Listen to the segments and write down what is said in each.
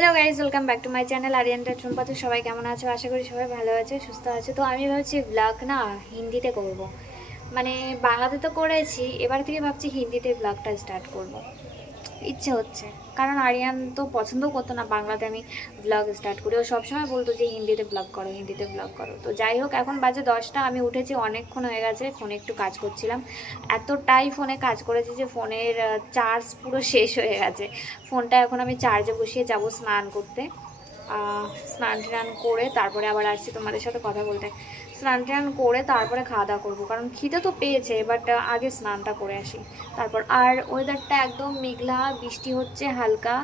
Hello guys, welcome back to my channel Aryan Trumpa. তো সবাই কেমন আছো? আশা করি সবাই ভালো আছে, সুস্থ আছে। তো আমি ভাবছি ব্লগ না হিন্দিতে করব, মানে বাংলাতে তো করেছি, এবার থেকে ভাবছি হিন্দিতে ব্লগটা স্টার্ট করব। ইচ্ছে হচ্ছে, কারণ আরিয়ান তো পছন্দও করতো না বাংলাতে আমি ব্লগ স্টার্ট করি। ও সবসময় বলতো যে হিন্দিতে ব্লগ করো, হিন্দিতে ব্লগ করো। তো যাই হোক, এখন বাজে 10টা, আমি উঠেছি অনেকক্ষণ হয়ে গেছে, ফোনে একটু কাজ করছিলাম। এতটাই ফোনে কাজ করেছি যে ফোনের চার্জ পুরো শেষ হয়ে গেছে। ফোনটা এখন আমি চার্জে বসিয়ে যাব স্নান করতে। স্নান টান করে তারপরে আবার আসছি তোমাদের সাথে কথা বলতে। স্নান টান করে তারপরে খাওয়া দাওয়া করবো, কারণ খিদে তো পেয়েছে, বাট আগে স্নানটা করে আসি তারপর। আর ওয়েদারটা একদম মেঘলা, বৃষ্টি হচ্ছে হালকা,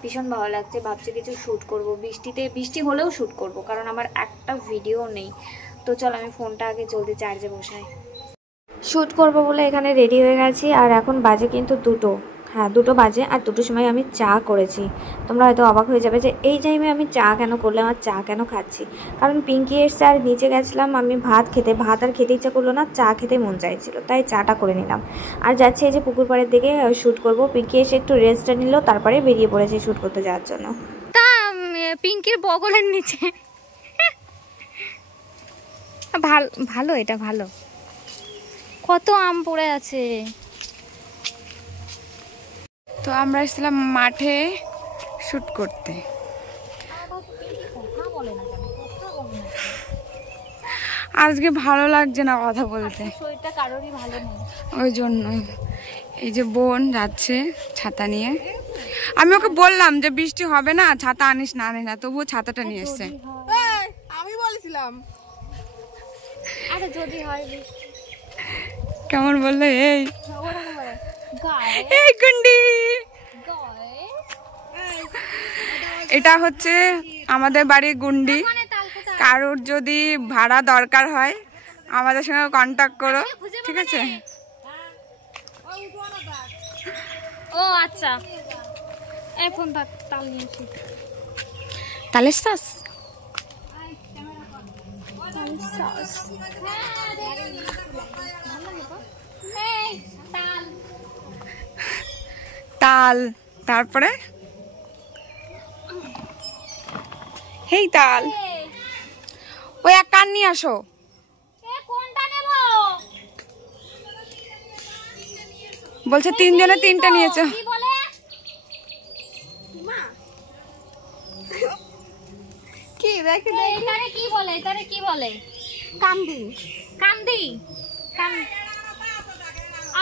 ভীষণ ভালো লাগছে। ভাবছি কিছু শ্যুট করব বৃষ্টিতে, বৃষ্টি হলেও শ্যুট করব, কারণ আমার একটা ভিডিও নেই। তো চলো আমি ফোনটা আগে জলদি চার্জে বসাই। শ্যুট করব বলে এখানে রেডি হয়ে গেছি, আর এখন বাজে কিন্তু 2টো, হ্যাঁ 2টো বাজে। আর 2টোর সময় আমি চা করেছি। তোমরা হয়তো অবাক হয়ে যাবে যে এই টাইমে আমি চা কেন করলাম আর চা কেন খাচ্ছি। কারণ পিঙ্কি এসছে আর নিচে গেছিলাম আমি ভাত খেতে, ভাত আর খেতে ইচ্ছা করলো না, চা খেতে মন চাইছিল, তাই চাটা করে নিলাম। আর যাচ্ছি এই যে পুকুর পাড়ের দিকে শ্যুট করব। পিঙ্কি এসে একটু রেস্টটা নিল, তারপরে বেরিয়ে পড়েছে শ্যুট করতে যাওয়ার জন্য। তা পিঙ্কির বগলের নিচে ভালো ভালো, এটা ভালো, কত আম পড়ে আছে। তো আমরা এসেছিলাম মাঠে শুট করতে। আজকে ভালো লাগছে না কথা বলতে, শরীরটা কারোরই ভালো নেই, ওই জন্য। এই যে বোন যাচ্ছে ছাতা নিয়ে, আমি ওকে বললাম যে বৃষ্টি হবে না, ছাতা আনিস না আনিস না, তবুও ছাতাটা নিয়ে এসছে। আমি বলেছিলাম আরে যদি হয়। কেমন বললো? এই এই গুন্ডি, এটা হচ্ছে আমাদের বাড়ির গুন্ডি। কারোর যদি ভাড়া দরকার হয় আমাদের সঙ্গে কন্ট্যাক্ট করো, ঠিক আছে? ও আচ্ছা, এই ফোনটা তাল নিয়েছি। তালের শ্বাস, তাল, তারপরে হেই তাল, ওই এক কান নিয়ে আসো। বলছে 3 জনে 3টা নিয়েছো। কি দেখি এটারে কি বলে, এটারে কি বলে? কান্দি কান্দি।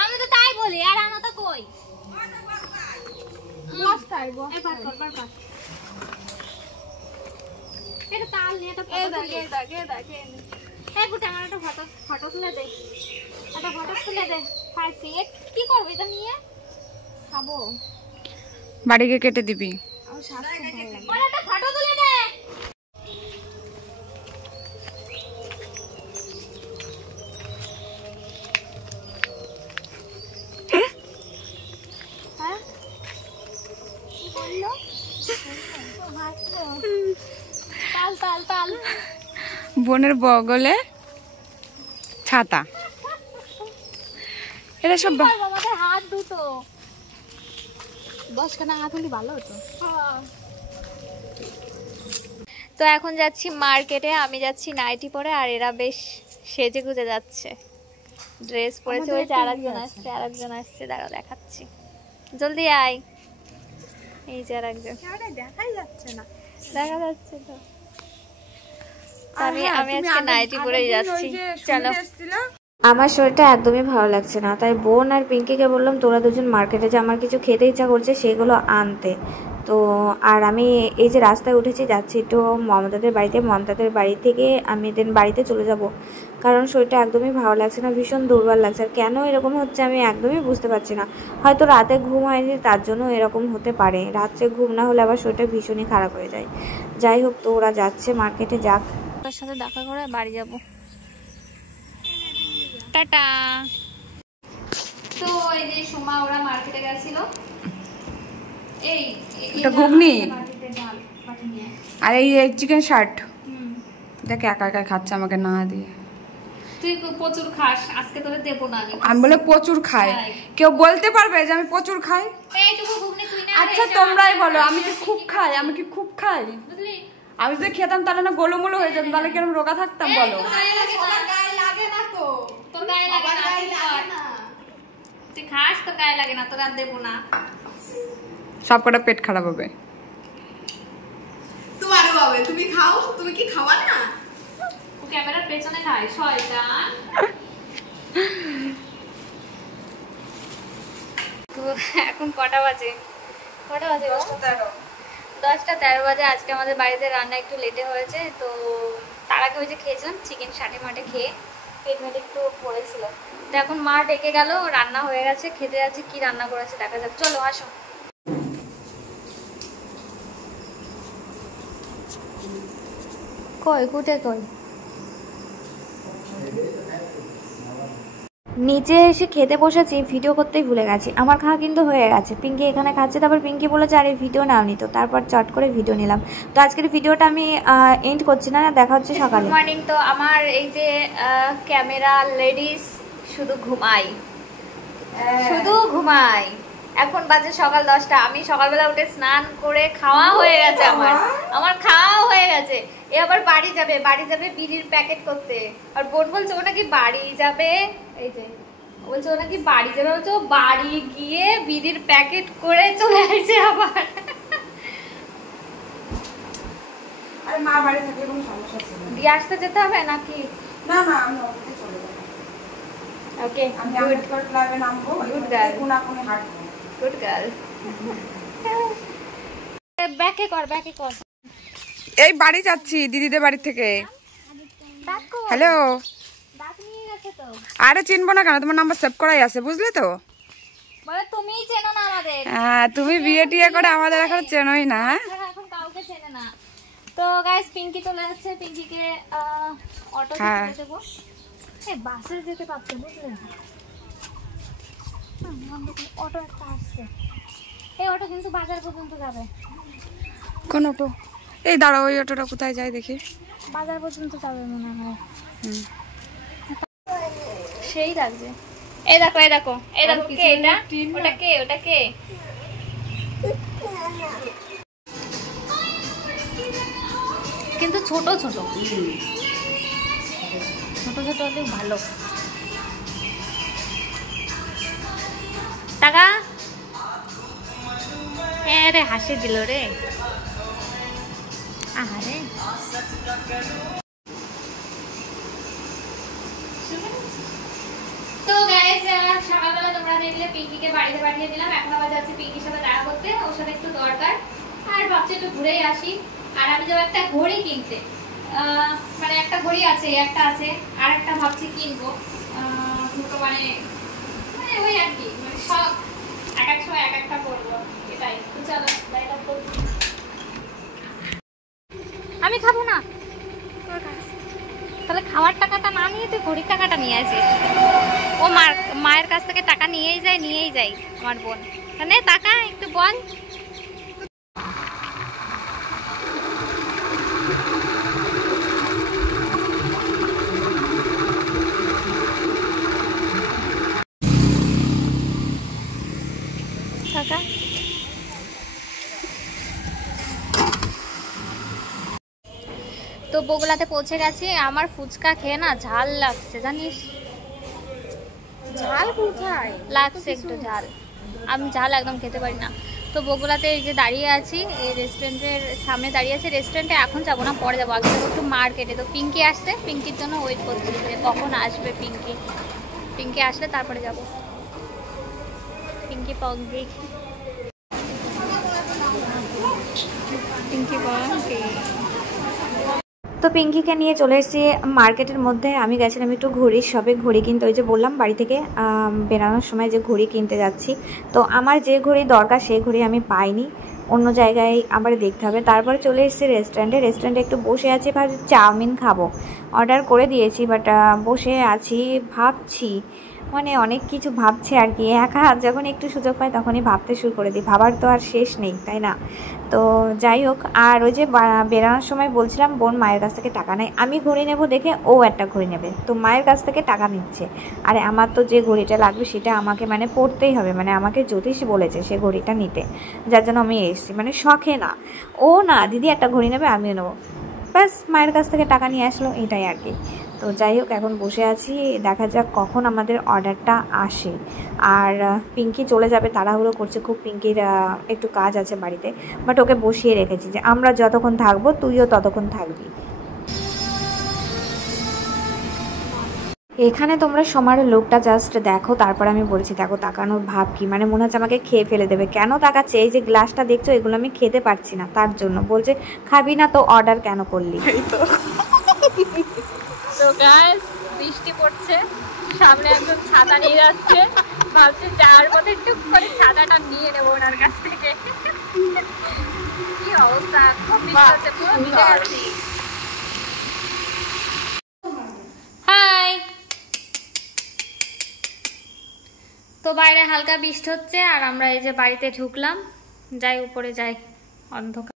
আমি তো তাই বলি, আর আমার তো কই বস্তায় এটা তাল নিয়ে তো ফটো তুলি। এই বুটা আমার একটা ফটো তুলে দে, একটা ফটো তুলে দে। খাইছি কি করবে এটা নিয়ে? খাবো, বাড়িকে কেটে দিবি। আমার শ্বাস খুব ভালো লাগে। আর একটা ফটো তুলে দে। হ্যাঁ কি বললো? তাল তাল তাল, বোনের বগলে ছাতা। এটা সব আমাদের হাত দুটো, 10খানা হাত হলে ভালো হতো। তো এখন যাচ্ছি মার্কেটে, আমি যাচ্ছি নাইটি পরে, আর এরা বেশ সেজে গুজে যাচ্ছে, ড্রেস পরেছে। ওই যে আরেকজন আসছে, দাঁড়াও দেখাচ্ছি, জলদি আয়। এই যে আরেকজন, দেখাই যাচ্ছে না, দেখা যাচ্ছে তো। আমি আজকে নাইটি পরেই যাচ্ছি। চলো। আমার শরীরটা একদমই ভালো লাগছে না, তাই বোন আর পিঙ্কিকে বললাম তোরা দুজন মার্কেটে যে আমার কিছু খেতে ইচ্ছা করছে সেগুলো আনতে। তো আর আমি এই যে রাস্তায় উঠেছি, যাচ্ছি একটু মমতাদের বাড়িতে। মমতাদের বাড়ি থেকে আমি দেন বাড়িতে চলে যাব, কারণ শরীরটা একদমই ভালো লাগছে না, ভীষণ দুর্বল লাগছে। আর কেন এরকম হচ্ছে আমি একদমই বুঝতে পারছি না। হয়তো রাতে ঘুম হয়নি, তার জন্য এরকম হতে পারে। রাত্রে ঘুম না হলে আবার শরীরটা ভীষণই খারাপ হয়ে যায়। যাই হোক, তো ওরা যাচ্ছে মার্কেটে, যাক, ওর সাথে দেখা করে বাড়ি যাব। টাটা। তো এই যে সোমা ওরা মার্কেটে গেছিল, এই এটা ঘুগনি আর এই চিকেন শার্ট। দেখ একা একা খাচ্ছে আমাকে না দিয়ে। তুই প্রচুর খাস, আজকে তোরে দেবো না। আমি বলে প্রচুর খাই, কেউ বলতে পারবে যে আমি প্রচুর খাই? এইটুকু ঘুগনি তুই না। আচ্ছা তোমরাই বলো, আমি কি খুব খাই? আমি কি খুব খাই? বুঝলি? আমি যদি খেতাম তাহলে না গোলুমোলু হয়ে যেতাম, তাহলে কিরকম রোগা থাকতাম বলো? সবার গায়ে লাগে না তো। তোর গায়ে লাগে সবার না, গায়ে তুই লাগে কর। না। তুই খাস, তোর গায়ে লাগে না, তোর আর দেবো না। সব কটা পেট খারাপ হবে। তোমারও হবে, তুমি খাও। তুমি কি খাওয়া না? ও ক্যামেরার পেছনে খায় শয়তান। তো এখন কটা বাজে? 10:13 বাজে। আজকে আমাদের বাড়িতে রান্না একটু লেটে হয়েছে, তো তার আগে ওই যে খেয়েছিলাম চিকেন সাটে মাটে খেয়ে পেট মেটে একটু পড়েছিল। তো এখন মা ডেকে গেল, রান্না হয়ে গেছে, খেতে যাচ্ছি। কি রান্না করেছে দেখা যাক, চলো আসো। কই কুটে কই? নিচে এসে খেতে বসেছি, ভিডিও করতেই ভুলে গেছি। আমার খাওয়া কিন্তু হয়ে গেছে, পিঙ্কি এখানে খাচ্ছে। তারপর পিঙ্কি বলেছে আরে ভিডিও নাও নি, তো তারপর চট করে ভিডিও নিলাম। তো আজকের ভিডিওটা আমি এন্ড করছি না, দেখা হচ্ছে সকালে। Good morning. তো আমার এই যে ক্যামেরা লেডিস শুধু ঘুমাই, শুধু ঘুমাই। এখন বাজে সকাল 10টা। আমি সকালবেলা উঠে স্নান করে খাওয়া হয়ে গেছে, আমার খাওয়া হয়ে গেছে। এ আবার বাড়ি যাবে, বিড়ির প্যাকেট করতে। আর বোন বলছে ও নাকি বাড়ি যাবে, এই যে বলছে ও নাকি বাড়ি যাবে, বলছে ও বাড়ি গিয়ে বিড়ির প্যাকেট করে চলে আসছে আবার। আরে মা বাড়ি থাকলে কোনো সমস্যা ছিল না। দিয়ে আসতে যেতে হবে নাকি? না না, আমি অফিসে চলে যাব। ওকে, আমি আম্বেদকর ক্লাবে নামবো, গুড গার্ল, কোনাকুনি হাঁটবো। Good girl. ব্যাকে কর, ব্যাকে কর। এই বাড়ি যাচ্ছি দিদিদের বাড়ি থেকে। হ্যালো। আরে চিনবো না কেন, তোমার নাম্বার সেভ করাই আছে, বুঝলে তো? বলে তুমিই চেনো না আমাদের। হ্যাঁ, তুমি বিয়ে টিয়ে করে আমাদের এখন চেনোই না। এখন কাউকে চেনে না। তো গাইস পিঙ্কি চলে যাচ্ছে, পিঙ্কিকে অটো করে দেবো। এই বাসে যেতে পারছে বুঝলেন? অটো একটা আসছে, এই অটো কিন্তু বাজার পর্যন্ত যাবে। কোন অটো? এই দাঁড়াও, ওই অটোটা কোথায় যায় দেখি। বাজার পর্যন্ত যাবে মনে হয়। সেই লাগছে। এই দেখো, এই দেখো, এই দেখো, কে এটা? ওটা কে? ওটা কে? কিন্তু ছোট ছোট ছোট ছোট হলে ভালো। টাকা রে হাসি দিল রে। আহারে তো গাইস সকালবেলা তোমরা দেখলে পিঙ্কিকে বাড়িতে পাঠিয়ে দিলাম। এখন আবার যাচ্ছি পিঙ্কির সাথে দেখা করতে, ওর সাথে একটু দরকার। আর ভাবছি একটু ঘুরেই আসি। আর আমি যাবো একটা ঘড়ি কিনতে, মানে একটা ঘড়ি আছে, একটা আছে, আর একটা ভাবছি কিনবো। দুটো মানে ওই আর কি, মানে সব এক এক সময় এক একটা করবো, এটাই। তো চলো আমি খাবো না, তাহলে খাওয়ার টাকাটা না নিয়ে তুই ঘড়ির টাকাটা নিয়ে আসিস। ও মায়ের কাছ থেকে টাকা নিয়েই যায় আমার বোন। মানে টাকা একটু বল। টাকা তো বগুলাতে পৌঁছে গেছি। আমার ফুচকা খেয়ে না ঝাল লাগছে, জানিস? ঝাল কোথায় লাগছে একটু ঝাল, আমি ঝাল একদম খেতে পারি না। তো বগুলাতে এই যে দাঁড়িয়ে আছি, এই রেস্টুরেন্টের সামনে দাঁড়িয়ে আছি। রেস্টুরেন্টে এখন যাবো না, পরে যাবো। আগে যাবো একটু মার্কেটে। তো পিঙ্কি আসছে, পিঙ্কির জন্য ওয়েট করছি যে কখন আসবে পিঙ্কি। পিঙ্কি আসলে তারপরে যাব। পিঙ্কি পঙ্কি, পিঙ্কি পঙ্কি। তো পিঙ্কিকে নিয়ে চলে এসেছি মার্কেটের মধ্যে। আমি গেছিলাম একটু ঘড়ির শপে, ঘড়ি কিনতে। ওই যে বললাম বাড়ি থেকে বেরানোর সময় যে ঘড়ি কিনতে যাচ্ছি। তো আমার যে ঘড়ি দরকার সেই ঘড়ি আমি পাইনি, অন্য জায়গায় আবার দেখতে হবে। তারপরে চলে এসেছি রেস্টুরেন্টে একটু বসে আছি, ভাবছি চাউমিন খাবো। অর্ডার করে দিয়েছি, বাট বসে আছি ভাবছি মানে অনেক কিছু ভাবছে আর কি। একা যখন একটু সুযোগ পাই তখনই ভাবতে শুরু করে দিই, ভাবার তো আর শেষ নেই, তাই না? তো যাই হোক, আর ওই যে বেরানোর সময় বলছিলাম বোন মায়ের কাছ থেকে টাকা নেয়, আমি ঘড়ি নেব দেখে ও একটা ঘড়ি নেবে, তো মায়ের কাছ থেকে টাকা নিচ্ছে। আরে আমার তো যে ঘড়িটা লাগবে সেটা আমাকে মানে পড়তেই হবে, মানে আমাকে জ্যোতিষ বলেছে সে ঘড়িটা নিতে, যার জন্য আমি এসেছি, মানে শখে না। ও না দিদি একটা ঘড়ি নেবে, আমিও নেবো, ব্যাস মায়ের কাছ থেকে টাকা নিয়ে আসলো, এটাই আর কি। তো যাই হোক, এখন বসে আছি, দেখা যাক কখন আমাদের অর্ডারটা আসে। আর পিঙ্কি চলে যাবে, তাড়াহুড়ো করছে খুব, পিঙ্কির একটু কাজ আছে বাড়িতে, বাট ওকে বসিয়ে রেখেছি যে আমরা যতক্ষণ থাকবো তুইও ততক্ষণ থাকবি। এখানে তোমরা সবার লোকটা জাস্ট দেখো, তারপর আমি বলছি দেখো তাকানোর ভাব কি, মানে মনে হচ্ছে আমাকে খেয়ে ফেলে দেবে। কেন তাকাচ্ছে? এই যে গ্লাসটা দেখছো, এগুলো আমি খেতে পারছি না, তার জন্য বলছে খাবি না তো অর্ডার কেন করলি। তো গাইস, বৃষ্টি পড়ছে, সামনে একজন ছাতা নিয়ে যাচ্ছে, ভাবছে যার মধ্যে টুক করে ছাতাটা নিয়ে নেবো ওনার কাছ থেকে। কি অবস্থা, খুব বৃষ্টি হচ্ছে, পুরো ভিজে গেছি। হাই, তো বাইরে হালকা বৃষ্টি হচ্ছে আর আমরা এই যে বাড়িতে ঢুকলাম, যাই উপরে যাই, অন্ধকার।